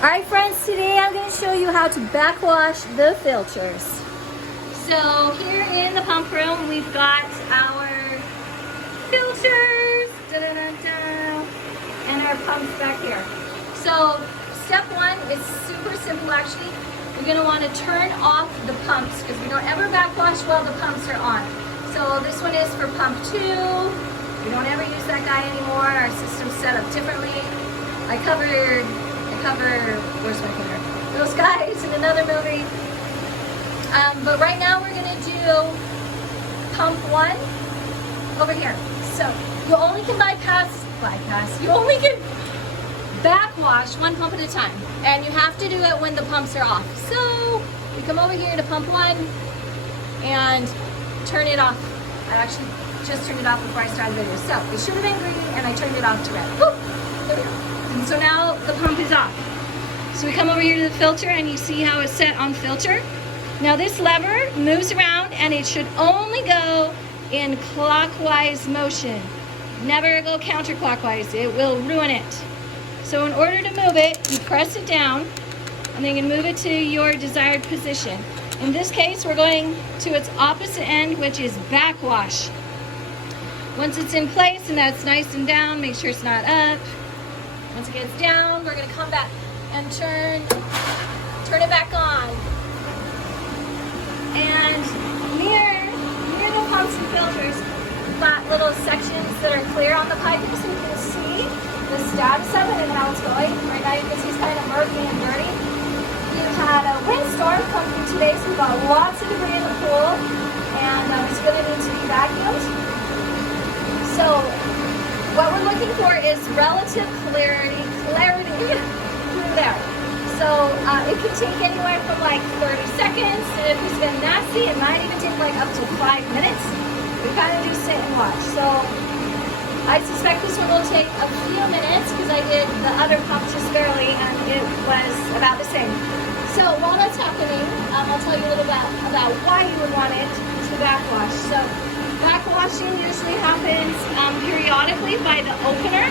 Alright friends, today I'm going to show you how to backwash the filters. So here in the pump room we've got our filters and our pumps back here. So step one is super simple actually. You're going to want to turn off the pumps because we don't ever backwash while the pumps are on. So this one is for pump 2. We don't ever use that guy anymore. Our system's set up differently. I covered, where's my finger? Those guys in another movie. But right now we're gonna do pump 1 over here. So you only can you only can backwash one pump at a time. And you have to do it when the pumps are off. So you come over here to pump 1 and turn it off. I actually just turned it off before I started the video. So it should have been green and I turned it off to red. Woo! There we go. And so now the pump is off. So we come over here to the filter and you see how it's set on filter. Now this lever moves around and it should only go in clockwise motion. Never go counterclockwise, it will ruin it. So in order to move it, you press it down and then you can move it to your desired position. In this case, we're going to its opposite end, which is backwash. Once it's in place and that's nice and down, make sure it's not up. Once it gets down, we're gonna come back and turn it back on. And near the pumps and filters, we've got little sections that are clear on the piping so you can see the status of it and how it's going. Right now you can see it's kind of murky and dirty. We've had a windstorm come through today, so we've got lots of debris in the pool, and it's gonna need to be vacuumed. So what we're looking for is relative clarity through there. So it can take anywhere from like 30 seconds, and if it's been nasty, it might even take like up to 5 minutes. We kind of do sit and watch. So I suspect this one will take a few minutes because I did the other pump just barely, and it was about the same. So while that's happening, I'll tell you a little bit about why you would want it to backwash. So backwashing usually happens periodically by the opener,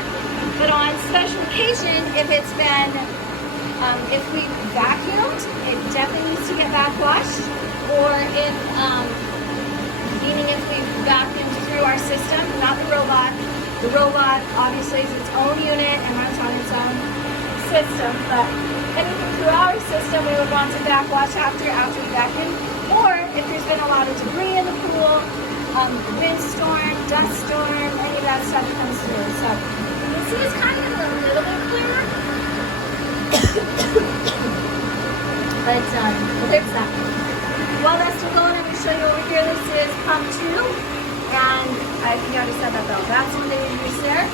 but on special occasion, if it's been, if we vacuumed, it definitely needs to get backwashed, or if, meaning if we vacuumed through our system, not the robot. The robot obviously is its own unit and runs on its own system, but anything through our system we would want to backwash after we vacuum, or if there's been a lot of debris in the pool, windstorm, dust storm, any of that stuff comes through. So you can see it's kind of a little bit clearer. But there's that. While that's still going, I'm going to show you over here. This is pump 2, and I think I already said that though. That's what they use there.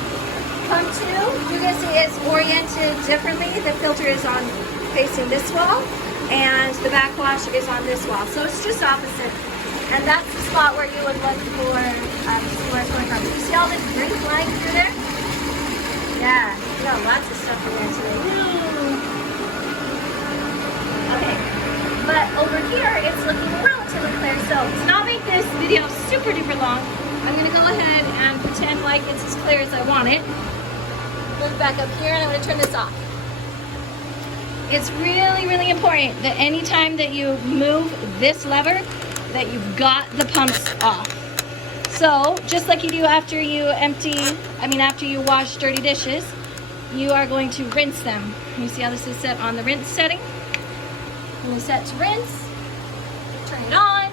Pump 2, you're going to see it's oriented differently. The filter is on facing this wall, and the backwash is on this wall. So it's just opposite. And that's the spot where you would look for see where it's going from. You see all this grit flying through there? Yeah, we got lots of stuff in there today. Okay, but over here it's looking relatively clear. So to not make this video super duper long, I'm going to go ahead and pretend like it's as clear as I want it. Look back up here and I'm going to turn this off. It's really, really important that anytime that you move this lever, that you've got the pumps off. So just like you do after you after you wash dirty dishes, you are going to rinse them. You see how this is set on the rinse setting? When we set to rinse, turn it on,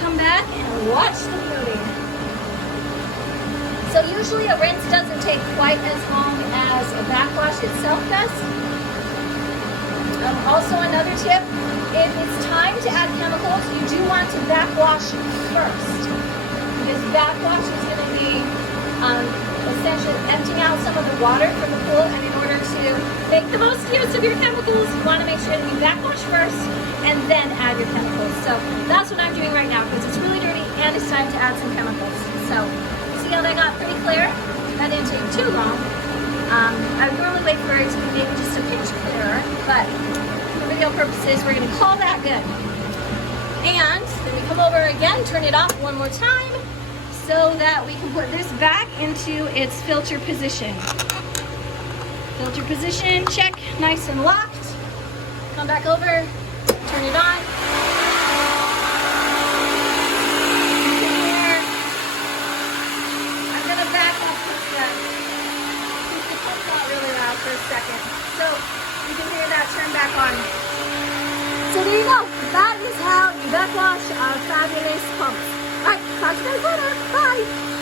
come back and watch the movie. So usually a rinse doesn't take quite as long as a backwash itself does. Also another tip, if it's time to add chemicals, you do want to backwash first. Because backwash is going to be essentially emptying out some of the water from the pool, and in order to make the most use of your chemicals, you want to make sure that you backwash first and then add your chemicals. So that's what I'm doing right now because it's really dirty and it's time to add some chemicals. So see how that got pretty clear? That didn't take too long. I would normally wait for it to be maybe just a pinch clearer, but for video purposes, we're going to call that good. And then we come over again, turn it off one more time so that we can put this back into its filter position. Filter position, check, nice and locked. Come back over, turn it on. Here. I'm gonna back up since the pump's not really loud for a second. So you can hear that turn back on. So there you go. That is how you backwash a fabulous pump. All right, talk to you guys later. Bye.